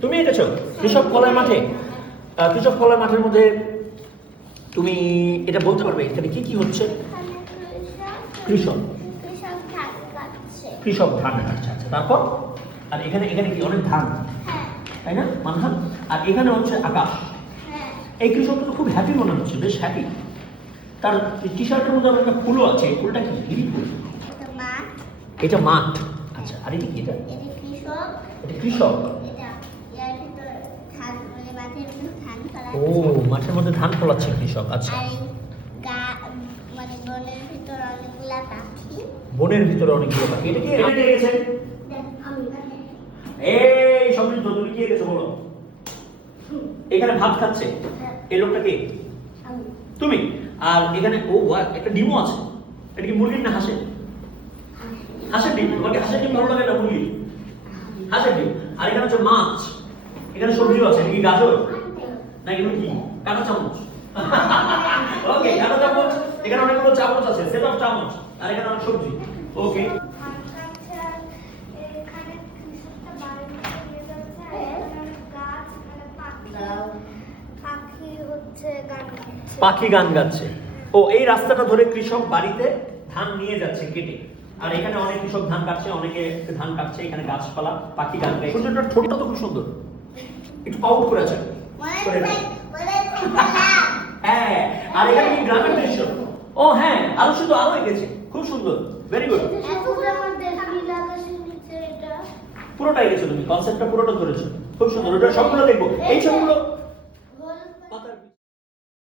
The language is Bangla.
তুমি এঁকেছো কৃষক কলাই মাঠে। কৃষক কলাই মাঠের মধ্যে তুমি এটা বলতে পারবে এখানে কি কি হচ্ছে? কৃষক কৃষক ধান কাটছে। আচ্ছা তারপর আর এখানে এখানে কি অনেক ধান, তাই না? মানহান। আর এখানে হচ্ছে আকাশ। এই কৃষকটা তো খুব হ্যাপি মনে হচ্ছে, বেশ হ্যাপি। তার টি শার্টের মধ্যে আবার একটা ফুলও আছে, এই ফুলটা কি? লিলি ফুল। এটা মাঠ। আচ্ছা আর এটা কি? এটা কৃষক। ও মাঠের মধ্যে ধান ফলাচ্ছে কৃষক। আচ্ছা বনের ভিতরে অনেকগুলো পাখি। এটা কি রেখে গেছে? এই সমৃদ্ধ তুমি কি গেছো বলো? এখানে ভাত খাচ্ছে এই লোকটা কে? তুমি। আর এখানে ও একটা ডিমও আছে। এটা কি মুরগির না হাঁসের? হাঁসের ডিম। তোমাকে হাঁসের ডিম ভালো লাগে না মুরগি? হাঁসের ডিম। আর এখানে হচ্ছে মাছ। এখানে সবজিও আছে। এটা কি গাজর না এগুলো কি? কাঁটা চামচ। ওকে কাঁটা চামচ। এখানে অনেকগুলো চামচ আছে, সেট অফ চামচ। আর এখানে অনেক সবজি। ওকে পাখি গান গাচ্ছে। ও এই রাস্তাটা ধরে কৃষক বাড়িতে ধান নিয়ে যাচ্ছে কেটে। আর এখানে অনেক কৃষক ধান কাটছে, অনেকে ধান কাটছে। এখানে গাছপালা, পাখি গান গায়। সূর্যটার ঠোঁটটা তো খুব সুন্দর, একটু পাউট করে আছে। হ্যাঁ আর এখানে কি গ্রামের দৃশ্য? ও হ্যাঁ আরো শুধু আরো এঁকেছে, খুব সুন্দর, ভেরি গুড। পুরোটাই গেছো তুমি, কনসেপ্টটা পুরোটা ধরেছো, খুব সুন্দর। ওটা সবগুলো দেখবো, এই ছবিগুলো